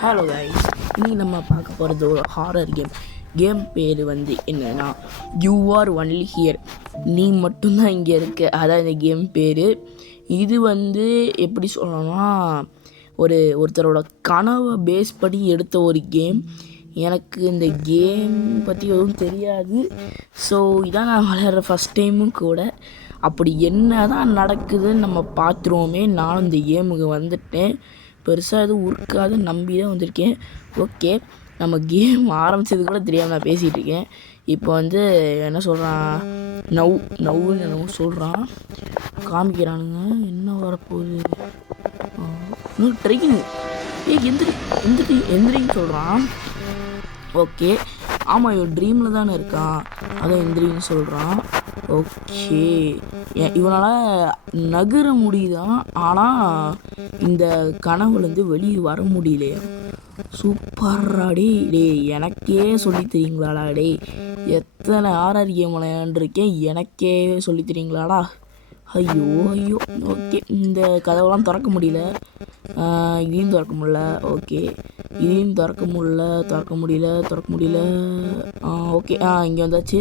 Hello guys, இன்னைக்கு நம்ம பார்க்க போகிறது ஒரு ஹாரர் கேம் பேர் வந்து என்னென்னா யூ ஆர் ஒன்லி ஹியர், நீ மட்டும்தான் இங்கே இருக்க. அதான் இந்த கேம் பேர். இது வந்து எப்படி சொல்லணும்னா ஒருத்தரோட கனவை பேஸ் பண்ணி எடுத்த ஒரு கேம். எனக்கு இந்த கேம் பற்றி எதுவும் தெரியாது. ஸோ இதான் நான் விளையாடுற ஃபஸ்ட் டைமும் கூட. அப்படி என்ன தான் நடக்குதுன்னு நம்ம பார்த்துருவோமே. நானும் இந்த கேமுக்கு வந்துட்டேன். பெருசாக எதுவும் உருக்காதுன்னு நம்பி தான் வந்திருக்கேன். ஓகே, நம்ம கேம் ஆரம்பித்தது கூட தெரியாமல் நான் பேசிகிட்டு இருக்கேன். இப்போ வந்து என்ன சொல்கிறான், நவ்வுன்னு என்னவோ சொல்கிறான், காமிக்கிறானுங்க. என்ன வரப்போகுது? ட்ரெயின். எந்திரின்னு சொல்கிறான். ஓகே, ஆமாம், இவன் ட்ரீமில் தானே இருக்கான், அதான் எந்திரின்னு சொல்கிறான். ஓகே, இவனால் நகர முடியுதான், ஆனால் இந்த கனவுலேருந்து வெளியே வர முடியலையா? சூப்பராடே டே, எனக்கே சொல்லி தரீங்களாடா டே? எத்தனை ஆர்ஆர் கேம் விளையாண்டுருக்கேன், எனக்கே சொல்லி தரீங்களாடா? ஐயோ ஐயோ. ஓகே, இந்த கதவெல்லாம் திறக்க முடியல, இதையும் திறக்க முடியல. ஓகே, இதையும் திறக்க முடியல. ஓகே, இங்கே வந்தாச்சு.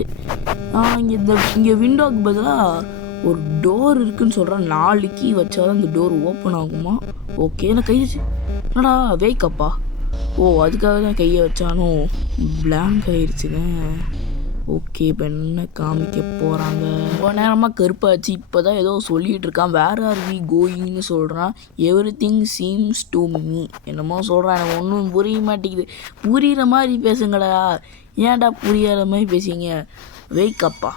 இங்கே விண்டோக்கு பதிலாக ஒரு டோர் இருக்குன்னு சொல்கிறேன். 4 கீ வச்சாதான் இந்த டோர் ஓப்பன் ஆகுமா? ஓகே, நான் கை வச்சு என்னடா வேக்கப்பா? ஓ, அதுக்காக தான் கையை வச்சானோ? பிளாங்க் ஆயிடுச்சுங்க. ஓகே, இப்போ என்ன காமிக்க போகிறாங்க? ரொம்ப நேரமாக கருப்பாச்சு. இப்போ தான் ஏதோ சொல்லிகிட்டு இருக்கான். வேர் ஆர் வி கோயிங்னு சொல்கிறான். எவ்ரிதிங் சீம்ஸ் டு மீ என்னமோ சொல்கிறான். எனக்கு ஒன்றும் புரிய மாட்டேங்குது. புரிகிற மாதிரி பேசுங்கடா. ஏன்டா புரியாத மாதிரி பேசுங்க? வேக்கப்பா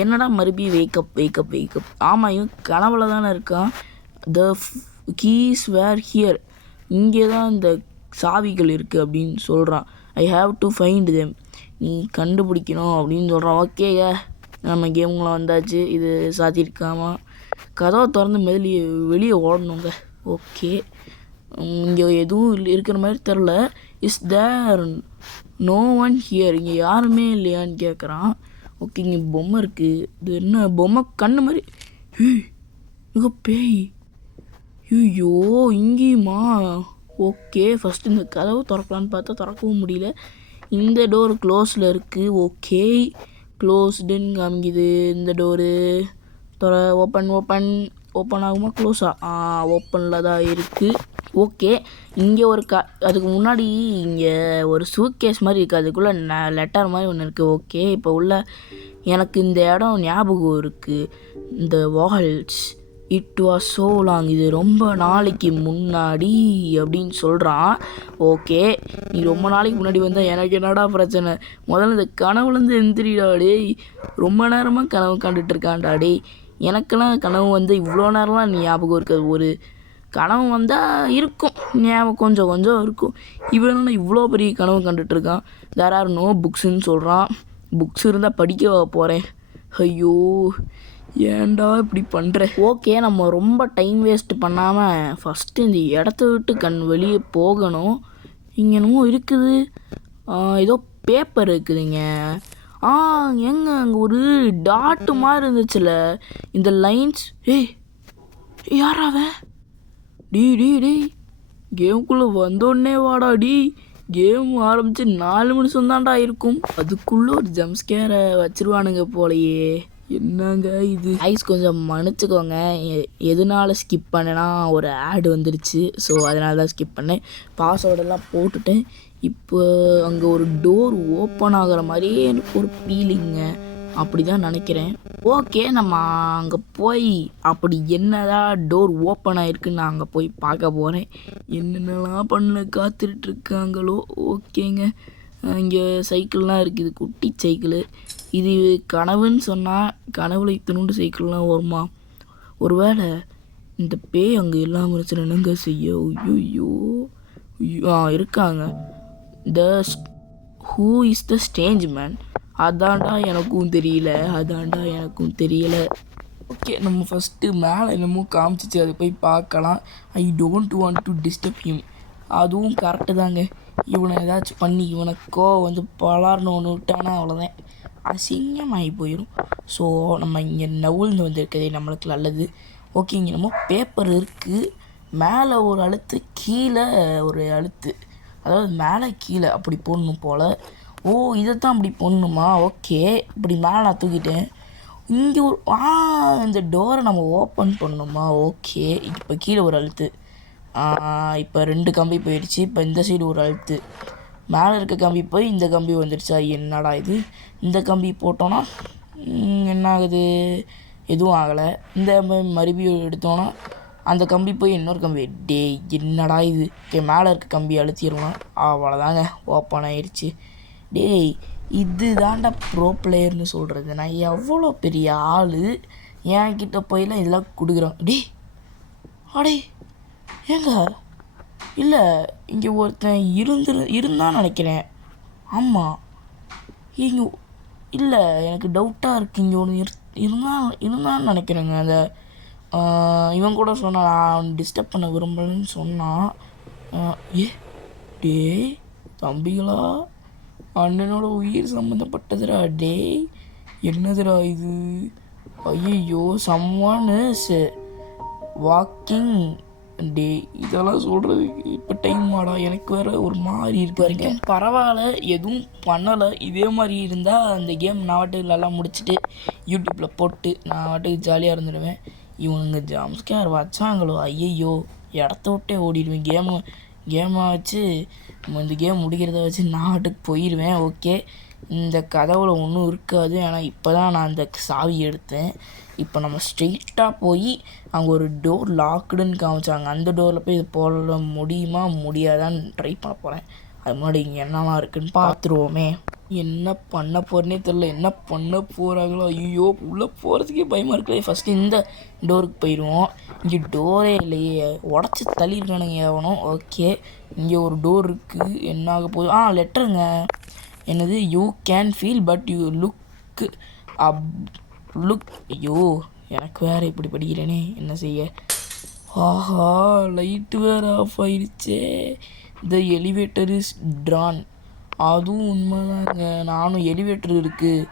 என்னடா மறுபடியும் வேக்கப். ஆமாம், இவன் கனவுல தானே இருக்கான். த கீஸ் வேர் ஹியர், இங்கே தான் இந்த சாவிகள் இருக்குது அப்படின்னு சொல்கிறான். I have to find them, நீ கண்டுபிடிக்கணும் அப்படின்னு சொல்கிறான். ஓகேங்க, நம்ம கேமுங்களை வந்தாச்சு. இது சாத்தியிருக்காமா? கதவை திறந்து வெளியே ஓடணுங்க. ஓகே, இங்கே எதுவும் இருக்கிற மாதிரி தெரில. Is there no one here, இங்கே யாருமே இல்லையான்னு கேட்குறான். ஓகே, இங்கே பொம்மை இருக்குது. இது என்ன பொம்மை? கண்ணு மாதிரி. இங்கே பேய். ஐயோ, இங்கேயுமா? ஓகே, ஃபஸ்ட்டு இந்த கதவு திறக்கலான்னு பார்த்தா திறக்கவும் முடியல. இந்த டோர் க்ளோஸில் இருக்குது. ஓகே, க்ளோஸ்டுன்னு காமிக்குது. இந்த டோரு ஓப்பன் ஆகுமா? க்ளோஸா? ஓப்பனில் தான் இருக்குது. ஓகே, இங்கே அதுக்கு முன்னாடி இங்கே ஒரு சூட்கேஸ் மாதிரி இருக்குது. அதுக்குள்ளே லெட்டர் மாதிரி ஒன்று இருக்குது. ஓகே, இப்போ எனக்கு இந்த இடம் ஞாபகம் இருக்குது. இந்த walls, it was so long, இது ரொம்ப நாளைக்கு முன்னாடி அப்படின்னு சொல்கிறான். ஓகே, நீ ரொம்ப நாளைக்கு முன்னாடி வந்தால் எனக்கு என்னடா பிரச்சனை? முதல்ல இந்த கனவுலேருந்து எந்திரிடா டேய். ரொம்ப நேரமாக கனவு கண்டுட்ருக்கான்டா டேய். எனக்கெல்லாம் கனவு வந்து இவ்வளோ நேரம்லாம் ஞாபகம் இருக்காது. ஒரு கனவு வந்தால் இருக்கும் ஞாபகம், கொஞ்சம் இருக்கும். இவனா இவ்வளோ பெரிய கனவு கண்டுட்ருக்கான். தேர் ஆர் நோ புக்ஸுன்னு சொல்கிறான். புக்ஸ் இருந்தால் படிக்க போகிறேன். ஐயோ, ஏன்டா இப்படி பண்ணுற? ஓகே, நம்ம ரொம்ப டைம் வேஸ்ட் பண்ணாமல் ஃபஸ்ட்டு இந்த இடத்த விட்டு வெளியே போகணும். இங்கே என்னமோ இருக்குது, ஏதோ பேப்பர் இருக்குதுங்க. எங்க அங்கே ஒரு டாட்டு மாதிரி இருந்துச்சுல, இந்த லைன்ஸ். யாராவ? டீ கேமுக்குள்ளே வந்தோடனே வாடா டி. கேம் ஆரம்பித்து 4 நிமிஷம் தான்டா இருக்கும், அதுக்குள்ளே ஒரு ஜம்ஸ்கேரை வச்சிருவானுங்க போலையே. என்னங்க இது? ஐஸ் கொஞ்சம் மன்னிச்சுக்கோங்க, எதனால ஸ்கிப் பண்ணேன்னா ஒரு ஆட் வந்துருச்சு. ஸோ அதனால தான் ஸ்கிப் பண்ணேன். பாஸ்வேர்டெல்லாம் போட்டுட்டேன். இப்போ அங்கே ஒரு டோர் ஓப்பன் ஆகிற மாதிரியே எனக்கு ஒரு ஃபீலிங்க, அப்படி தான் நினைக்கிறேன். ஓகே, நம்ம அங்கே போய் அப்படி என்னதான் டோர் ஓப்பன் ஆகிருக்குன்னு நான் அங்கே போய் பார்க்க போகிறேன். என்னென்னலாம் பண்ண காத்துட்ருக்காங்களோ. ஓகேங்க, இங்கே சைக்கிள்லாம் இருக்குது, குட்டி சைக்கிள். இது கனவுன்னு சொன்னால் கனவுல இத்தனோண்டு சைக்கிள்லாம் வருமா? ஒருவேளை இந்த பேய் அங்கே இல்லாமல் இருந்துச்சு என்னங்க செய்ய? ஐயோ இருக்காங்க. Who is the strange man? அதான்டா எனக்கும் தெரியல. ஓகே, நம்ம ஃபஸ்ட்டு மேலே என்னமோ காமிச்சிச்சு, அதை போய் பார்க்கலாம். ஐ don't want to disturb him, அதுவும் கரெக்டு தாங்க. இவனை ஏதாச்சும் பண்ணி இவனுக்கோ வந்து பலார்னு ஒன்று விட்டானா அவ்வளோதான், அசிங்கமாகி போயிடும். ஸோ நம்ம இங்கே நவுல்னு வந்திருக்கதே நம்மளுக்கு நல்லது. ஓகே, இங்கே நம்ம பேப்பர் இருக்குது. மேலே ஒரு அழுத்து, கீழே ஒரு அழுத்து. அதாவது மேலே கீழே அப்படி போடணும் போல். ஓ இதைத்தான் அப்படி போடணுமா? ஓகே, இப்படி மேலே நான் தூக்கிட்டேன். இங்கே ஒரு இந்த டோரை நம்ம ஓப்பன் பண்ணணுமா? ஓகே, இப்போ கீழே ஒரு அழுத்து. இப்போ 2 கம்பி போயிடுச்சு. இப்போ இந்த சைடு ஒரு அழுத்து. மேலே இருக்க கம்பி போய் இந்த கம்பி வந்துடுச்சா? என்னடா இது? இந்த கம்பி போட்டோன்னா என்ன ஆகுது? எதுவும் ஆகலை. இந்த மறுபடியும் எடுத்தோன்னா அந்த கம்பி போய் இன்னொரு கம்பி. டே என்னடா இது? மேலே இருக்க கம்பி அழுத்திடலாம். அவ்வளோதாங்க, ஓப்பன் ஆயிடுச்சு. டேய் இது தாண்டா ப்ரோ பிளேயர்னு சொல்கிறது. நான் எவ்வளோ பெரிய ஆள், என்கிட்ட போயெல்லாம் இதெல்லாம் கொடுக்குறோம். டே அடே ஏங்க, இல்லை இங்கே ஒருத்தன் இருந்தான்னு நினைக்கிறேன். ஆமாம், இங்கே இல்லை, எனக்கு டவுட்டாக இருக்குது. இங்கே ஒன்று இருந்தான்னு நினைக்கிறேங்க. அந்த இவன் கூட சொன்னான், நான் டிஸ்டர்ப் பண்ண விரும்பலன்னு சொன்னான். டே தம்பிகளா, அண்ணனோட உயிர் சம்மந்தப்பட்டதுடா. டே என்னதுடா இது? ஐயோ, சம்வான் இஸ் வாக்கிங். டே இதெல்லாம் சொல்கிறதுக்கு இப்போ டைம் ஆடா? எனக்கு வேறு ஒரு மாதிரி இருக்கு. வரைக்கும் பரவாயில்ல, எதுவும் பண்ணலை. இதே மாதிரி இருந்தால் அந்த கேம் நான் வாட்டுக்கு நல்லா முடிச்சுட்டு யூடியூப்பில் போட்டு நான் வாட்டுக்கு ஜாலியாக இருந்துடுவேன். இவனுங்க ஜாம்ஸ்கேர் வச்சாங்களோ, ஐயையோ இடத்த விட்டே ஓடிடுவேன். கேமை வச்சு இந்த கேம் முடிக்கிறத வச்சு நான் வாட்டுக்கு போயிடுவேன். ஓகே, இந்த கதவுல ஒன்றும் இருக்காது. ஏன்னா இப்போ தான் நான் அந்த சாவி எடுத்தேன். இப்போ நம்ம ஸ்ட்ரெயிட்டாக போய் அங்கே ஒரு டோர் லாக்குடுன்னு காமிச்சாங்க. அந்த டோரில் போய் இது போட முடியுமா முடியாதான்னு ட்ரை பண்ண போகிறேன். அது முன்னாடி இங்கே என்னெல்லாம் இருக்குதுன்னு பார்த்துருவோமே. என்ன பண்ண போகிறேனே தெரில. என்ன பண்ண போகிறாங்களோ? ஐயோ, உள்ளே போகிறதுக்கே பயமாக இருக்குல்ல. ஃபஸ்ட்டு இந்த டோருக்கு போயிடுவோம். இங்கே டோரே இல்லையே, உடச்சி தள்ளியிருக்கானுங்க எவனும். ஓகே, இங்கே ஒரு டோர் இருக்குது. என்ன ஆக போகுது? லெட்டருங்க. என்னது? You can feel but you look ஐயோ, எனக்கு வேறு இப்படி படிக்கிறேனே, என்ன செய்ய? ஆஹா, லைட்டு வேறு ஆஃப் ஆயிடுச்சே. த எலிவேட்டர் இஸ் ட்ரான். அதுவும் உண்மைதாங்க. நானும் எலிவேட்டர் இருக்குது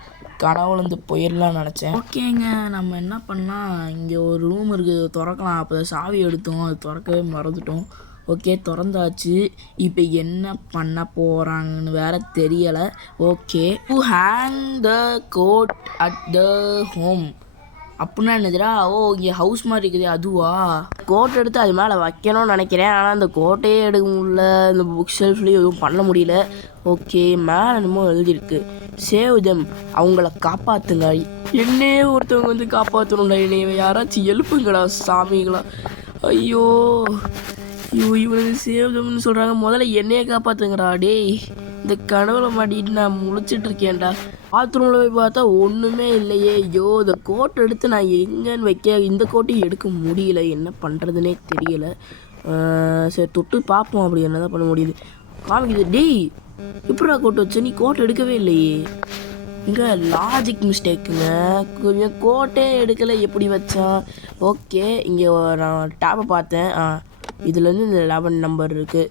கனவுலேருந்து போயிடலான்னு நினச்சேன். ஓகேங்க, நம்ம என்ன பண்ணலாம், இங்கே ஒரு ரூம் இருக்குது, திறக்கலாம். அப்போ சாவி எடுத்தோம், அது திறக்கவே மறந்துட்டோம். ஓகே, திறந்தாச்சு. இப்போ என்ன பண்ண போகிறாங்கன்னு வேறு தெரியலை. Okay, to hang the coat at the home அப்படின்னா என்னதுடா? ஓ, இங்கே ஹவுஸ் மாதிரி இருக்குது, அதுவா? கோட் எடுத்து அது மேலே வைக்கணும்னு நினைக்கிறேன். ஆனால் அந்த கோட்டையே எடுக்க முடியல. இந்த புக் ஷெல்ஃப்லேயும் எதுவும் பண்ண முடியல. ஓகே, மேலே என்னமோ எழுதியிருக்கு, சேவ் தெம், அவங்கள காப்பாற்றுங்க. என்னையே ஒருத்தவங்க வந்து காப்பாற்றணும்டா. என்னைய யாராச்சும் எழுப்புங்கடா சாமிங்களா. ஐயோ இவனுக்கு சேவ் தெம்னு சொல்கிறாங்க. முதல்ல என்னையே காப்பாற்றுங்கடா. டேய், இந்த கனவுல மாட்டிட்டு நான் முழிச்சிட்டு இருக்கேன்டா. பாத்ரூமில் போய் பார்த்தா ஒன்றுமே இல்லையே. ஐயோ, இந்த கோட்டை எடுத்து நான் எங்கேன்னு வைக்க, இந்த கோட்டையும் எடுக்க முடியல. என்ன பண்ணுறதுனே தெரியலை. சரி, தொட்டு பார்ப்போம். அப்படி என்ன தான் பண்ண முடியுது காமிக்குது. டேய், எப்படா கோட்டை வச்சு? நீ கோட்டை எடுக்கவே இல்லையே. இங்கே லாஜிக் மிஸ்டேக்குங்க. கொஞ்சம் கோட்டே எடுக்கலை, எப்படி வச்சான்? ஓகே, இங்கே நான் டேப்பை பார்த்தேன். இதுலேருந்து இந்த 11 நம்பர் இருக்குது.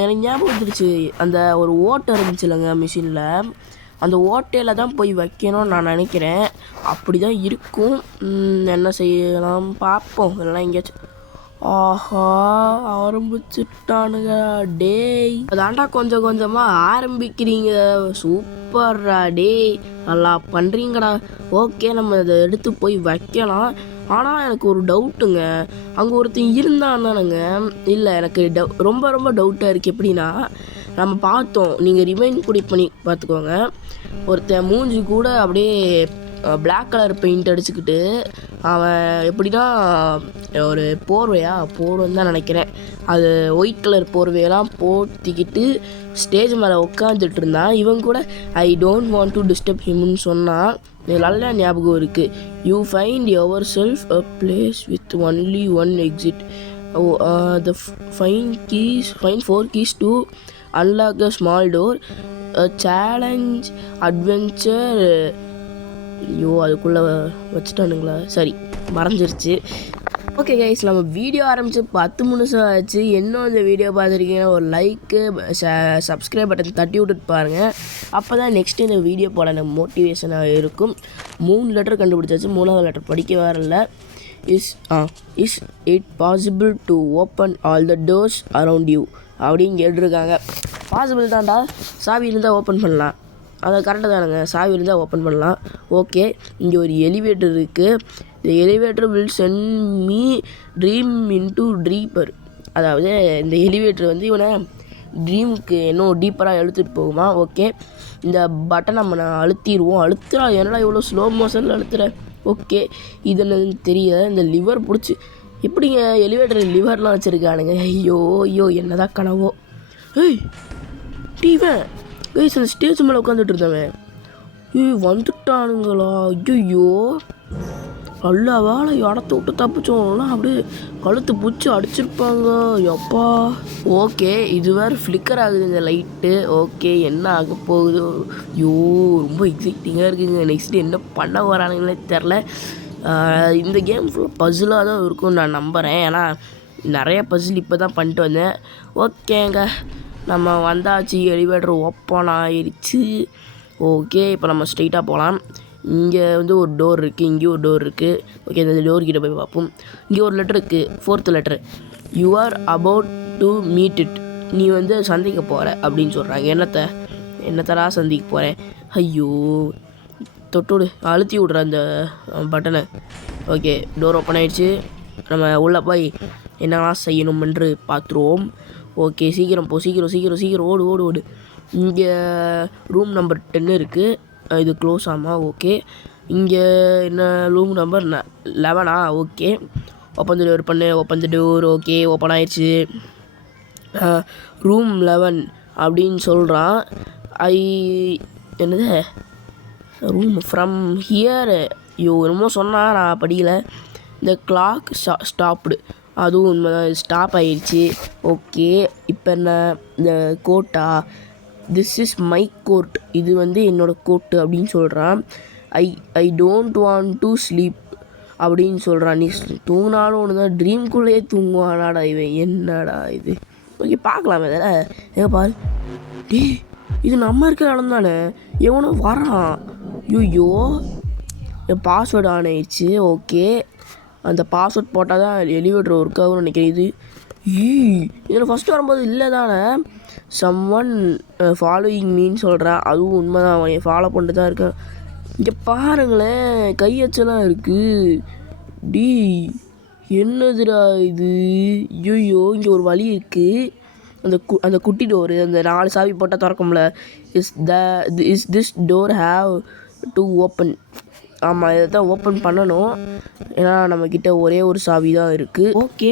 எனக்கு ஞாபகம் வந்துருச்சு. அந்த ஒரு ஓட்டை இருந்துச்சு இல்லைங்க மிஷினில், அந்த ஓட்டையில் தான் போய் வைக்கணும்னு நான் நினைக்கிறேன். அப்படி தான் இருக்கும். என்ன செய்யலாம் பார்ப்போம். இல்லைனா எங்கேயாச்சும். ஆஹா, ஆரம்பிச்சுட்டானுங்க. டேய், அதாண்டா கொஞ்சம் கொஞ்சமாக ஆரம்பிக்கிறீங்க. சூப்பர்ரா. டேய், நல்லா பண்ணுறீங்கடா. ஓகே, நம்ம இதை எடுத்து போய் வைக்கலாம். ஆனால் எனக்கு ஒரு டவுட்டுங்க. அங்கே ஒருத்தன் இருந்தானானுங்க. இல்லை, எனக்கு ரொம்ப ரொம்ப டவுட்டாக இருக்குது. எப்படின்னா, நம்ம பார்த்தோம், நீங்கள் ரிமைண்ட் கூட பண்ணி பார்த்துக்கோங்க. ஒருத்தன் மூஞ்சி கூட அப்படியே பிளாக் கலர் பெயிண்ட் அடிச்சுக்கிட்டு, அவன் எப்படின்னா ஒரு போர்வைன்னு தான் நினைக்கிறேன். அது ஒயிட் கலர் போர்வையெல்லாம் போத்திக்கிட்டு ஸ்டேஜ் மேலே உட்காந்துட்டு இருந்தான். இவன் கூட I don't want to disturb ஹிம்னு சொன்னான். நல்ல ஞாபகம் இருக்குது. You find yourself a place with only one exit. The find 4 keys to unlock a small door. Challenge adventure. ஐயோ, அதுக்குள்ளே வச்சுட்டானுங்களா? சரி, மறைஞ்சிருச்சு. ஓகே கைஸ், நம்ம வீடியோ ஆரம்பித்து 10 நிமிஷம் ஆச்சு. இன்னும் இந்த வீடியோ பார்த்துருக்கீங்கன்னா ஒரு லைக்கு, சப்ஸ்கிரைப் பட்டன் தட்டி விட்டுட்டு பாருங்கள். அப்போ தான் நெக்ஸ்ட்டு இந்த வீடியோ போட எனக்கு மோட்டிவேஷனாக இருக்கும். 3 லெட்டர் கண்டுபிடிச்சாச்சு. 3வது லெட்டர் படிக்க வரல. Is it possible to open all the doors around you? அப்படின்னு கேட்டிருக்காங்க. பாசிபிள் தான்டா, சாவி இருந்தால் ஓப்பன் பண்ணலாம். அதை கரெக்டாக தானுங்க, சாவி இருந்தால் ஓப்பன் பண்ணலாம். ஓகே, இங்கே ஒரு எலிவேட்டர் இருக்குது. இந்த elevator will send me dream into deeper. அதாவது இந்த எலிவேட்டர் வந்து இவனை ட்ரீமுக்கு இன்னும் டீப்பராக இழுத்துட்டு போகுமா. ஓகே, இந்த பட்டன் நம்ம அழுத்திடுவோம். அழுத்துறா, என்னடா இவ்வளோ ஸ்லோ மோஷனில் அழுத்துறேன். ஓகே, இது என்னன்னு தெரியல. இந்த லிவர் பிடிச்சி எப்படிங்க எலிவேட்டர் லிவர்லாம் வச்சுருக்கானுங்க. ஐயோ ஐயோ, என்னதான் கனவோ. ஏய் டீவன் கைஸ், அந்த ஸ்டேஜ் மேலே உட்காந்துட்டு இருந்தவன் வந்துட்டானுங்களா. ஐயோ, நல்ல வேலை இடத்த விட்டு தப்பிச்சோம்னா அப்படியே கழுத்து பூச்சி அடிச்சிருப்பாங்க. எப்பா. ஓகே, இது வேறு ஃப்ளிக்கர் ஆகுது இந்த லைட்டு. ஓகே, என்ன ஆக போகுது. ஐயோ, ரொம்ப எக்ஸைட்டிங்காக இருக்குங்க. நெக்ஸ்ட்டு என்ன பண்ண வரானுங்களே தெரில. இந்த கேம் ஃபுல்லாக பசிலாக தான் இருக்கும்னு நான் நம்புகிறேன். ஏன்னா நிறைய பசில் இப்போ தான் பண்ணிட்டு வந்தேன். ஓகேங்க, நம்ம வந்தாச்சு. எலிவேட்டர் ஓப்பன் ஆயிடுச்சு. ஓகே, இப்போ நம்ம ஸ்ட்ரெயிட்டாக போகலாம். இங்கே வந்து ஒரு டோர் இருக்குது, இங்கேயும் ஒரு டோர் இருக்குது. ஓகே, இந்த டோர்கிட்ட போய் பார்ப்போம். இங்கே ஒரு லெட்டர் இருக்குது, 4th letter. You are about to meet it. நீ வந்து சந்திக்க போகிற அப்படின்னு சொல்கிறாங்க. என்னத்தடா சந்திக்க போகிறேன். ஐயோ, தொட்டுவிடு, அழுத்தி விட்ற அந்த பட்டனை. ஓகே, டோர் ஓப்பன் ஆகிடுச்சு. நம்ம உள்ளே போய் என்னெல்லாம் செய்யணும் என்று பார்த்துருவோம். ஓகே, சீக்கிரம் போ, சீக்கிரம் சீக்கிரம் சீக்கிரம் ஓடு ஓடு ஓடு. இங்கே ரூம் நம்பர் 10 இருக்குது. இது க்ளோஸ் ஆமாம். ஓகே, இங்கே என்ன room number 11. Okay, open the door பண்ணு. Open the door. Okay, open ஆயிடுச்சு. ரூம் 11 அப்படின்னு சொல்கிறான். என்னது ரூம் ஃப்ரம் ஹியர். என்னமோ சொன்னால் நான் படிக்கல. இந்த கிளாக் ஸ்டாப்டு, அதுவும் உண்மைதான், ஸ்டாப் ஆயிடுச்சு. ஓகே, இப்போ என்ன இந்த கோட்டா, திஸ் இஸ் மை கோர்ட், இது வந்து என்னோடய கோர்ட்டு அப்படின்னு சொல்கிறான். I don't want to sleep அப்படின்னு சொல்கிறான். நீ தூங்கினாலும் ஒன்று தான், ட்ரீம்குள்ளேயே தூங்குவானாடா இவன், என்னடா இது. ஓகே, பார்க்கலாமே தானே. ஏங்க பாரு, டே இது நம்ம இருக்கிற இடம் தானே, எவனோ வரான். ஐயோ, என் பாஸ்வேர்டு ஆன் ஆயிடுச்சு. ஓகே, அந்த பாஸ்வேர்ட் போட்டால் தான் எலிவேட்டர் ஒர்க் ஆகும்னு நினைக்கிறேன். இதில் ஃபஸ்ட்டு வரும்போது இல்லை தானே, சம்ஒன் ஃபாலோயிங் மீன்னு சொல்கிறேன். அதுவும் உண்மை தான், அவன் ஃபாலோ பண்ணிட்டு தான் இருக்கேன். இங்கே பாருங்களேன், கையச்சலாம் இருக்குது. டி என்னதுடா இது. ஐயோ, இங்கே ஒரு வழி இருக்குது. அந்த குட்டி டோரு, அந்த 4 சாவி போட்டால் திறக்கும்ல. Is this door have to open. ஆமாம், இதை தான் ஓப்பன் பண்ணணும். ஏன்னா நம்மக்கிட்ட ஒரே ஒரு சாவி தான் இருக்குது. ஓகே,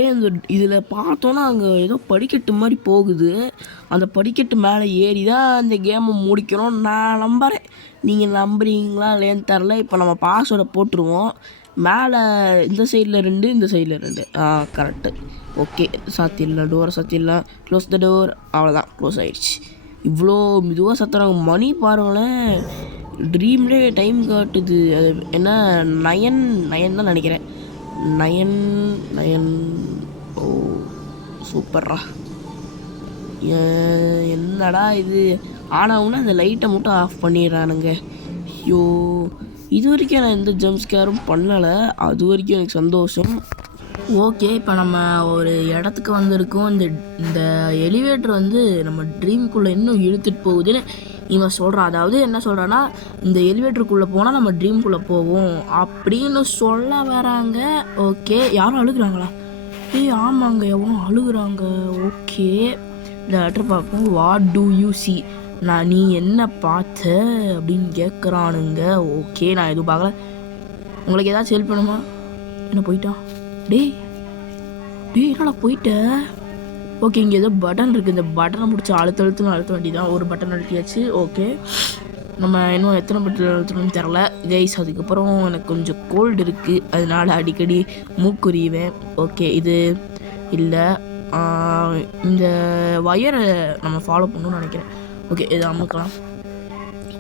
இதில் பார்த்தோன்னா அங்கே ஏதோ படிக்கட்டு மாதிரி போகுது. அந்த படிக்கட்டு மேலே ஏறி தான் அந்த கேமை முடிக்கணும் நான் நம்புகிறேன். நீங்கள் நம்புறீங்களா இல்லையான்னு தெரில. இப்போ நம்ம பாஸ்வேர்டை போட்டுருவோம். மேலே இந்த சைடில் 2, இந்த சைடில் 2. கரெக்டு. ஓகே, சாத்திடலாம், டோரை சாத்திடலாம். Close the door. அவ்வளோதான், க்ளோஸ் ஆகிடுச்சு. இவ்வளோ மெதுவாக சத்துறாங்க. மணி பாருங்களேன், ட்ரீம்லேயே டைம் காட்டுது. அது என்ன 9 தான் நினைக்கிறேன். 9. ஓ சூப்பர்ரா. என்னடா இது. ஆனாவுன்னா அந்த லைட்டை மட்டும் ஆஃப் பண்ணிடுறானுங்க. ஐயோ, இது வரைக்கும் நான் எந்த ஜம்ப் ஸ்கேரும் பண்ணலை. அது வரைக்கும் எனக்கு சந்தோஷம். ஓகே, இப்போ நம்ம ஒரு இடத்துக்கு வந்திருக்கோம். இந்த எலிவேட்டர் வந்து நம்ம ட்ரீம்குள்ளே இன்னும் இழுத்துட்டு போகுதுன்னு இவன் சொல்கிறான். அதாவது என்ன சொல்கிறான்னா, இந்த எலிவேட்டருக்குள்ளே போனால் நம்ம ட்ரீம்குள்ளே போவோம் அப்படின்னு சொல்ல வராங்க. ஓகே, யாரும் அழுகுறாங்களா? ஆமாங்க, எவனும் அழுகுறாங்க. ஓகே, இந்த லெட்டர் பார்ப்போம். What do you see. நீ என்ன பார்த்த அப்படின்னு கேட்குறானுங்க. ஓகே, நான் எதுவும் பார்க்கல. உங்களுக்கு ஏதாச்சும் ஹெல்ப் பண்ணுமா? என்ன போயிட்டான்? டேய் என்னடா போயிட்ட? ஓகே, இங்கே ஏதோ பட்டன் இருக்குது. இந்த பட்டனை பிடிச்சி அழுத்த வேண்டியதான். ஒரு பட்டன் அழுத்தியாச்சு. ஓகே, நம்ம இன்னும் எத்தனை பட்டன் அழுத்தணும்னு தெரில கைஸ். அதுக்கப்புறம் எனக்கு கொஞ்சம் கோல்டு இருக்குது, அதனால அடிக்கடி மூக்குறிவேன். ஓகே, இது இல்லை. இந்த வயரை நம்ம ஃபாலோ பண்ணணும்னு நினைக்கிறேன். ஓகே, இதை அமுக்கலாம்.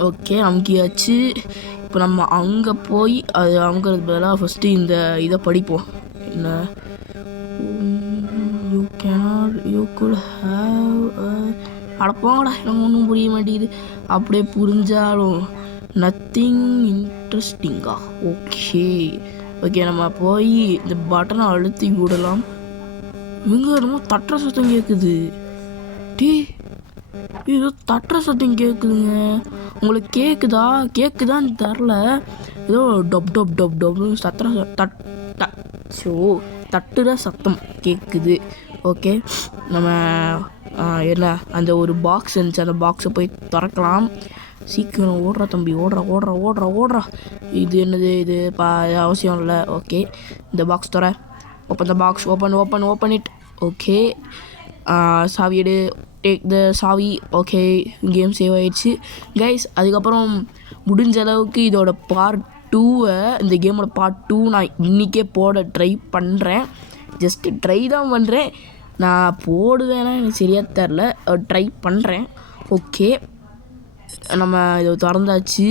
ஓகே, அமுக்கியாச்சு. இப்போ நம்ம அங்கே போய் அது அமுக்கிறது பதிலாக ஃபஸ்ட்டு இந்த இதை படிப்போம். என்ன, யூ குட் ஹேவ் அடப்போங்கடா, எனக்கு ஒன்றும் புரிய மாட்டேங்குது. அப்படியே புரிஞ்சாலும் நத்திங் இன்ட்ரெஸ்டிங்கா. ஓகே, நம்ம போய் இந்த பட்டனை அழுத்தி விடலாம். இங்கே என்னமோ தட்டுற சத்தம் கேட்குது. டீ ஏதோ தட்டுற சத்தம் கேட்குதுங்க. உங்களுக்கு கேட்குதான்னு தெரில. ஏதோ டப் டப் டப் டப்னு தட்டுற சத்தம் கேட்குது. ஓகே, நம்ம என்ன அந்த ஒரு பாக்ஸ் இருந்துச்சு, அந்த பாக்ஸை போய் திறக்கலாம். சீக்கிரம் ஓடுறா தம்பி, ஓடுறா. இது என்னது இது அவசியம் இல்லை. ஓகே, இந்த பாக்ஸ் தர. Open the box, open it. Okay, சாவி எடு, டேக் த சாவி. ஓகே, கேம் சேவ் ஆயிடுச்சு கைஸ். அதுக்கப்புறம் முடிஞ்ச அளவுக்கு இதோட பார்ட் 2 இந்த கேமோட பார்ட் 2 நான் இன்றைக்கே போட ட்ரை பண்ணுறேன். ஜஸ்ட்டு ட்ரை தான் பண்ணுறேன். நான் போடுவேன்னா எனக்கு சரியாக தெரில, ட்ரை பண்ணுறேன். ஓகே, நம்ம இதை திறந்தாச்சு.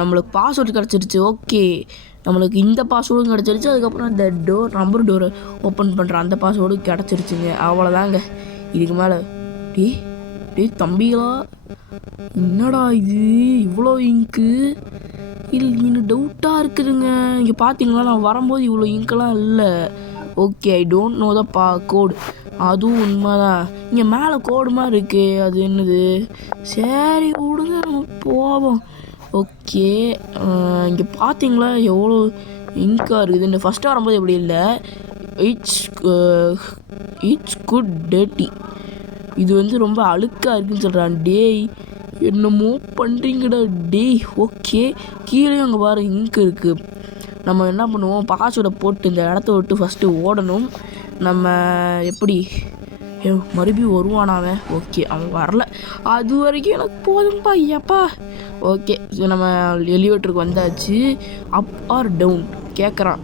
நம்மளுக்கு பாஸ்வேர்டு கிடச்சிருச்சு. ஓகே, நம்மளுக்கு இந்த பாஸ்வேர்டும் கிடச்சிருச்சு. அதுக்கப்புறம் இந்த நம்பர் டோரை ஓப்பன் பண்ணுற அந்த பாஸ்வேர்டும் கிடச்சிருச்சுங்க. அவ்வளோதாங்க. இதுக்கு மேலே தம்பிகளா, என்னடா இது இவ்வளோ இங்கு? எனக்கு டவுட்டாக இருக்குதுங்க. இங்கே பார்த்தீங்களா, நான் வரும்போது இவ்வளோ இங்கெல்லாம் இல்லை. Okay, I don't know the code. அதுவும் உண்மைதான். இங்கே மேலே கோடு மாதிரி இருக்கு, அது என்னது? சரி விடுங்க, நம்ம போவோம். ஓகே, இங்கே பார்த்தீங்களா எவ்வளோ இங்காக இருக்குது. இந்த ஃபஸ்ட்டு வரும்போது எப்படி இல்லை, இட்ஸ் குட் டேட்டி. இது வந்து ரொம்ப அழுக்காக இருக்குன்னு சொல்கிறான். டேய் என்னமோ பண்ணுறீங்கடா டேய். ஓகே, கீழே அங்கே பாரு இங்கு இருக்குது. நம்ம என்ன பண்ணுவோம், பாஸ்வேர்டை போட்டு இந்த இடத்த விட்டு ஃபஸ்ட்டு ஓடணும். நம்ம எப்படி மறுபடியும் வருவானாவன்? ஓகே, அவன் வரல. அது வரைக்கும் எனக்கு போதும்பா ஐயாப்பா. ஓகே, நம்ம எலிவேட்டருக்கு வந்தாச்சு. அப் ஆர் டவுன் கேட்குறான்.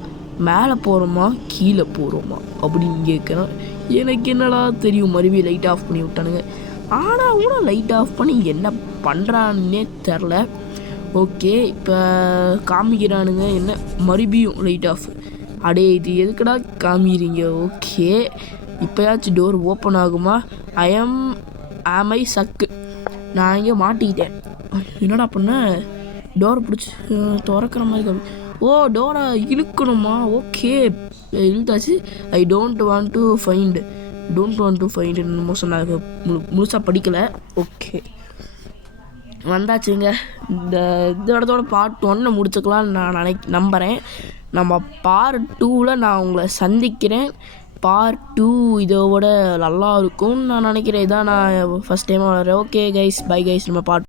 மேலே போகிறோமா கீழே போகிறோமா அப்படின்னு கேட்குறான். எனக்கு என்னடா தெரியும். மறுபடியும் லைட் ஆஃப் பண்ணி விட்டானுங்க. ஆனால் கூட லைட் ஆஃப் பண்ணி என்ன பண்ணுறான்னே தெரில. ஓகே, இப்போ காமிக்கிறானுங்க என்ன, மறுபடியும் லைட் ஆஃப். அடே இது எதுக்குடா காமிக்கிறீங்க? ஓகே, இப்போயாச்சும் டோர் ஓப்பன் ஆகுமா? ஆம் ஐ சக்கு. நான் இங்கே மாட்டிக்கிட்டேன். என்னடா பண்ண, டோரை பிடிச்சி திறக்கிற மாதிரி. டோரை இழுக்கணுமா? ஓகே, இழுத்தாச்சு. I don't want to find என்னமோ சொன்னாங்க, முழுசாக படிக்கலை. ஓகே, வந்தாச்சுங்க. இந்த இடத்தோட பார்ட் 1 முடிச்சுக்கலான்னு நான் நம்புகிறேன். நம்ம பார்ட் 2 நான் உங்களை சந்திக்கிறேன். பார்ட் 2 இதோட நல்லா இருக்கும்னு நான் நினைக்கிறேன். இதான் நான் ஃபஸ்ட் டைமாக வளர்கிறேன். Okay guys, bye guys. நம்ம பார்ட்